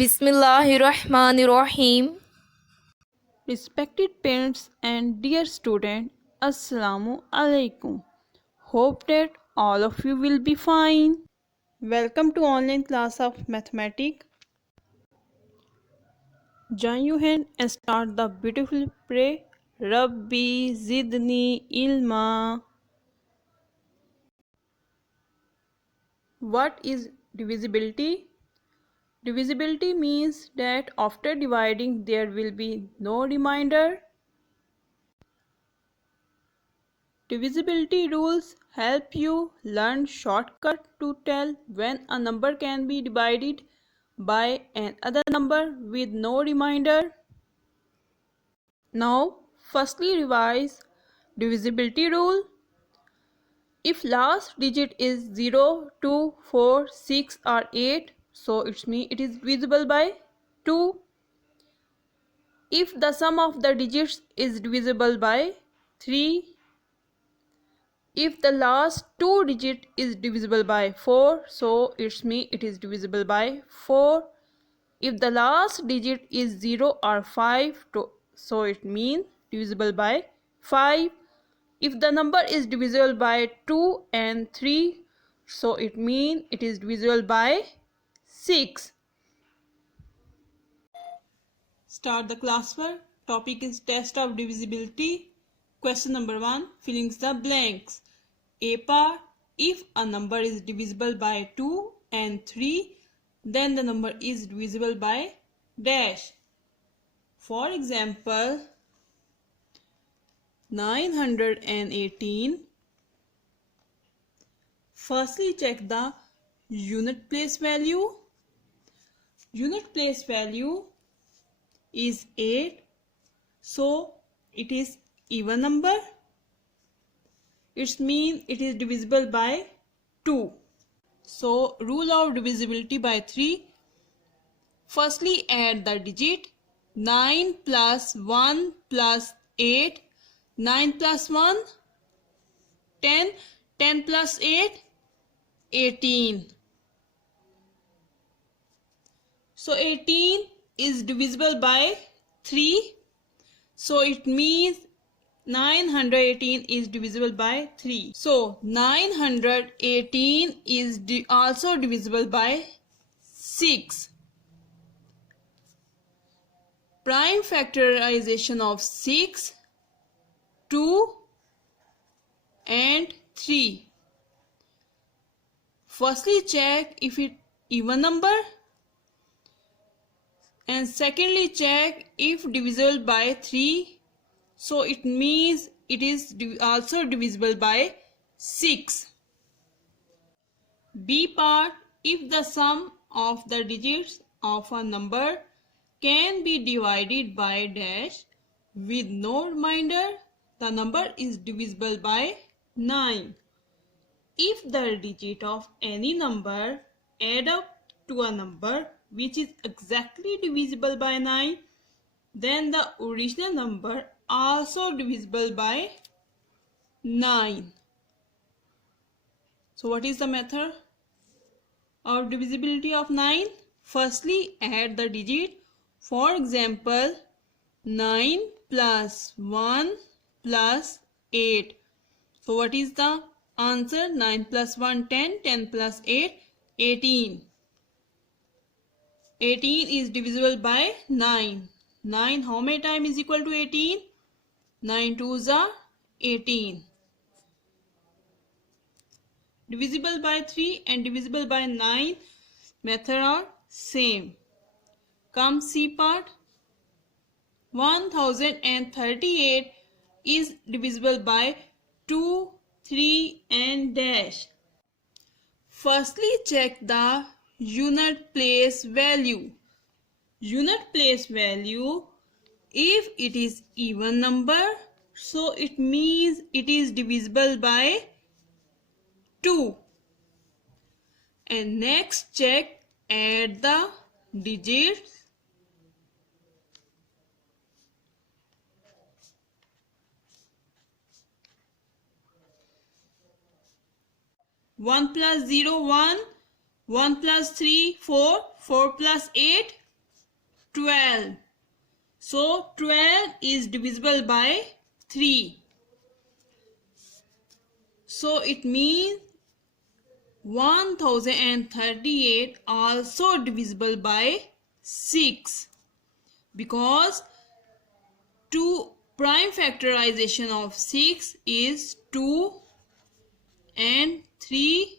Bismillahirrahmanirrahim. Respected parents and dear student, Assalamu alaikum. Hope that all of you will be fine. Welcome to online class of mathematics. Join your hand and start the beautiful prayer. Rabbi zidni ilma. What is divisibility? Divisibility means that after dividing there will be no remainder. Divisibility rules help you learn shortcut to tell when a number can be divided by another number with no remainder. Now, firstly revise divisibility rule. If last digit is 0, 2, 4, 6 or 8, so it means it is divisible by 2. If the sum of the digits is divisible by 3, if the last two digit is divisible by 4, so it means it is divisible by 4. If the last digit is 0 or 5, so it means divisible by 5. If the number is divisible by 2 and 3, so it means it is divisible by 6. Start the classwork. Topic is test of divisibility. Question number 1, filling the blanks. A part, if a number is divisible by 2 and 3, then the number is divisible by dash. For example, 918. Firstly, check the unit place value. Unit place value is 8, so it is even number. It means it is divisible by 2. So, rule of divisibility by 3. Firstly, add the digit 9 plus 1 plus 8. 9 plus 1, 10. 10 plus 8, 18. So, 18 is divisible by 3. So, it means 918 is divisible by 3. So, 918 is also divisible by 6. Prime factorization of 6, 2 and 3. Firstly, check if it even number. And secondly, check if divisible by 3. So it means it is also divisible by 6. B part, if the sum of the digits of a number can be divided by dash with no remainder, the number is divisible by 9. If the digit of any number add up to a number which is exactly divisible by 9, then the original number also divisible by 9. So what is the method of divisibility of 9? Firstly, add the digit. For example, 9 plus 1 plus 8. So what is the answer? 9 plus 1, 10. 10 plus 8, 18. 18 is divisible by 9. 9 how many times is equal to 18? 9 2s are 18. Divisible by 3 and divisible by 9 method are same. Come C part. 1038 is divisible by 2, 3 and dash. Firstly, check the unit place value. Unit place value, if it is even number, so it means it is divisible by 2. And next, check add the digits. 1 plus 0, 1. 1 plus 3, 4. 4 plus 8, 12. So 12 is divisible by 3. So it means 1038 also divisible by 6, because 2 prime factorization of 6 is 2 and 3.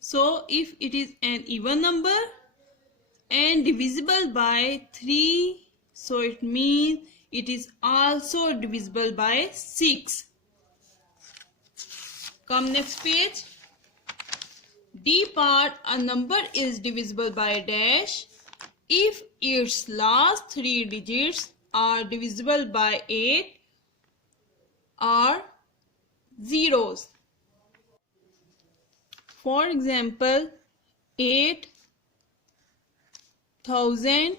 So if it is an even number and divisible by 3, so it means it is also divisible by 6. Come next page. D part, a number is divisible by dash if its last 3 digits are divisible by 8 or zeros. For example, 8,000.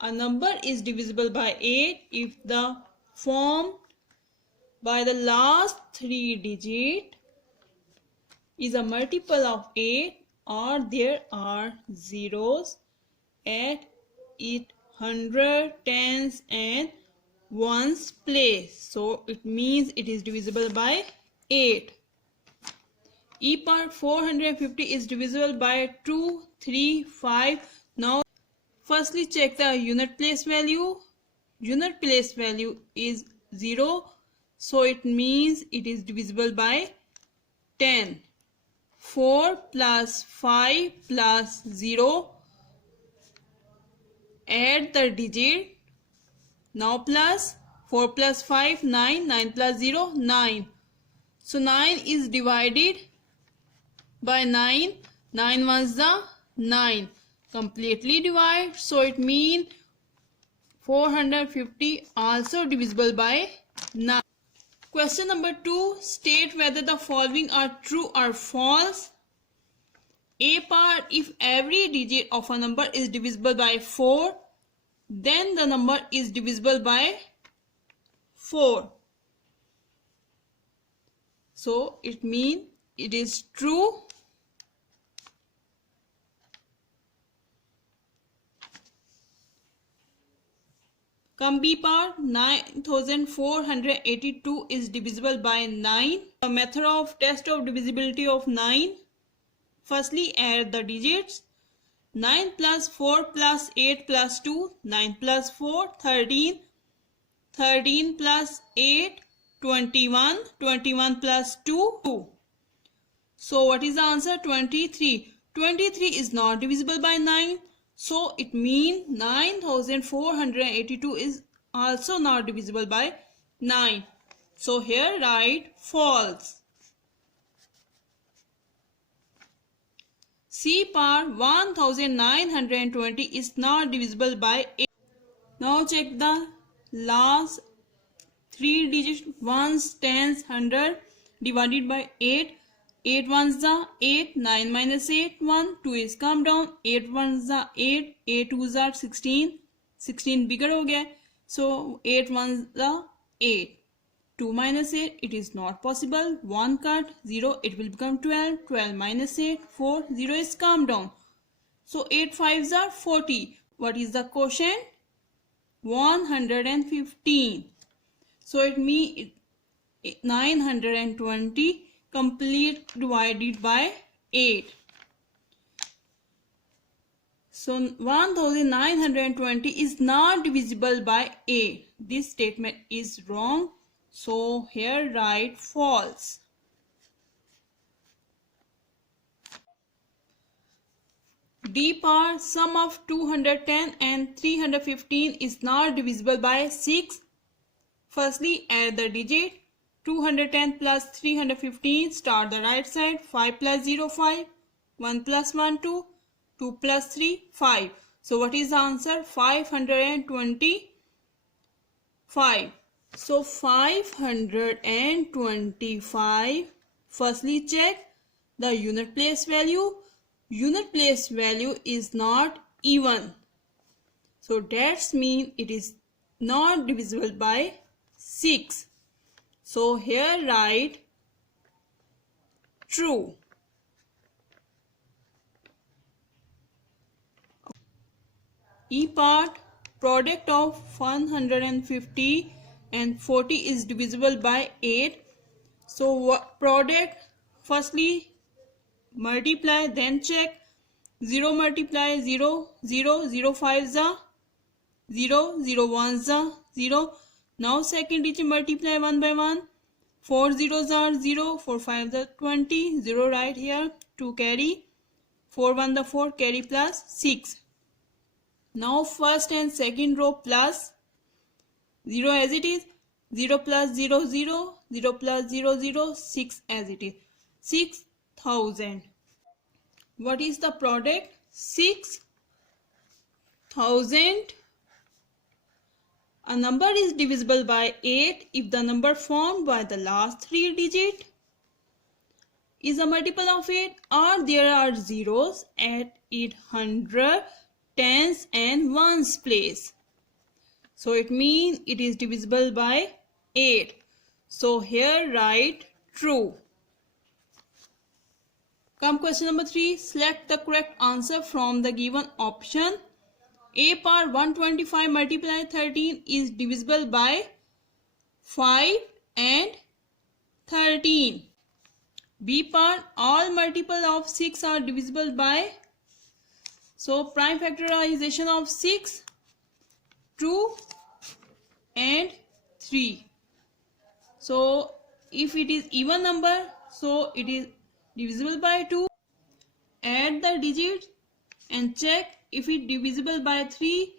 A number is divisible by 8 if the formed by the last 3 digit is a multiple of 8 or there are zeros at its hundred, tens and ones place. So it means it is divisible by 8. E part, 450 is divisible by 2, 3, 5. Now firstly check the unit place value. Unit place value is 0. So it means it is divisible by 10. 4 plus 5 plus 0. Add the digit. Now plus 4 plus 5, 9. 9 plus 0, 9. So 9 is divided by 9. 9 ones the 9. Completely divide. So it means 450 also divisible by 9. Question number 2. State whether the following are true or false. A part, if every digit of a number is divisible by 4, then the number is divisible by 4. So it means it is true. Come B part, 9482 is divisible by 9. The method of test of divisibility of 9. Firstly, add the digits. 9 plus 4 plus 8 plus 2, 9 plus 4, 13. 13 plus 8, 21. 21 plus 2, 2. So what is the answer? 23. 23 is not divisible by 9. So it means 9482 is also not divisible by 9. So here write false. C part, 1920 is not divisible by 8. Now check the last 3 digits, ones, tens, 100 divided by 8. 8 ones the 8, 9 minus 8, 1, 2 is come down, 8 ones the 8, 8 twos are 16, 16 bigger हो गया. So 8 ones the 8, 2 minus 8, it is not possible, 1 cut, 0, it will become 12, 12 minus 8, 4, 0 is come down. So 8 fives are 40. What is the quotient? 115. So it means 920 complete divided by 8. So 1920 is not divisible by 8. This statement is wrong. So here write false. D part, sum of 210 and 315 is not divisible by 6. Firstly, add the digit. 210 plus 315, start the right side. 5 plus 0, 5. 1 plus 1, 2. 2 plus 3, 5. So what is the answer? 525. So 525. Firstly, check the unit place value. Unit place value is not even. So that means it is not divisible by 6. So here write true. E part, product of 150 and 40 is divisible by 8. So product, firstly multiply, then check. 0 multiply 0, 0, 0 5 za 0, 0 1 za 0. Now second digit multiply 1 by 1. 4 zeros are 0, 4 5 are 20, 0 right here, 2 carry, 4 1 the 4, carry plus 6. Now first and second row plus 0 as it is, 0 plus 0 0, 0 plus 0 0, 6 as it is, 6000. What is the product? 6000. A number is divisible by 8 if the number formed by the last 3 digits is a multiple of 8 or there are zeros at its hundred, tens and ones place. So it means it is divisible by 8. So here write true. Come question number 3. Select the correct answer from the given option. A part 125 multiply 13 is divisible by 5 and 13. B part, all multiple of 6 are divisible by, so prime factorization of 6, 2 and 3. So if it is even number, so it is divisible by 2. Add the digits and check. If it divisible by 3,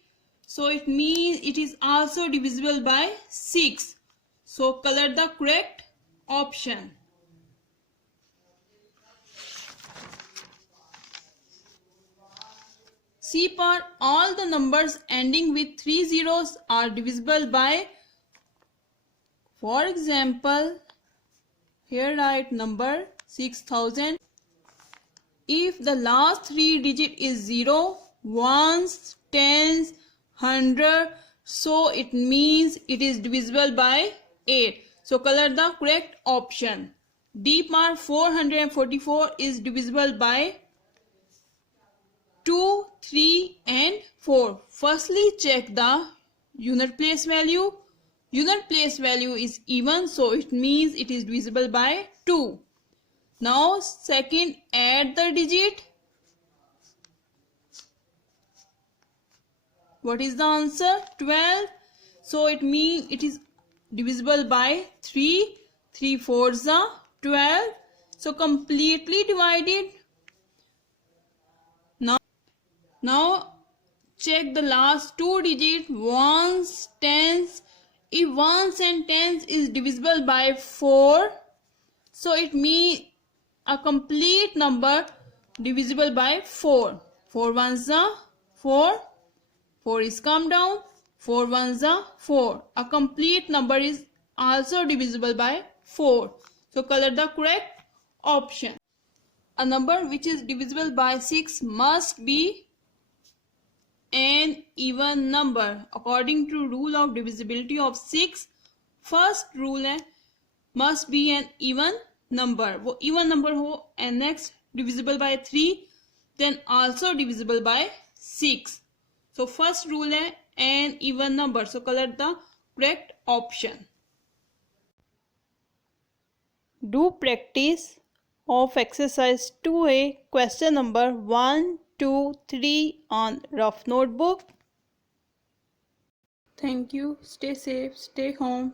so it means it is also divisible by 6. So color the correct option. C part, all the numbers ending with 3 zeros are divisible by, for example, here write number 6000. If the last 3 digit is 0, ones, tens, 100, so it means it is divisible by 8. So color the correct option. D part, 444 is divisible by 2, 3 and 4. Firstly check the unit place value. Unit place value is even, so it means it is divisible by 2. Now second, add the digit. What is the answer? 12. So it means it is divisible by 3. 3 4s are 12. So completely divided. Now check the last 2 digits, ones, tens. If ones and tens is divisible by 4, so it means a complete number divisible by 4. 4 ones are 4. 4 is come down. 4 ones are 4. A complete number is also divisible by 4. So color the correct option. A number which is divisible by 6 must be an even number. According to rule of divisibility of 6, first rule है must be an even number. वो even number हो, and next divisible by 3, then also divisible by 6. So first rule है an even number. So color the correct option. Do practice of exercise 2A, question number 1, 2, 3 on rough notebook. Thank you. Stay safe. Stay home.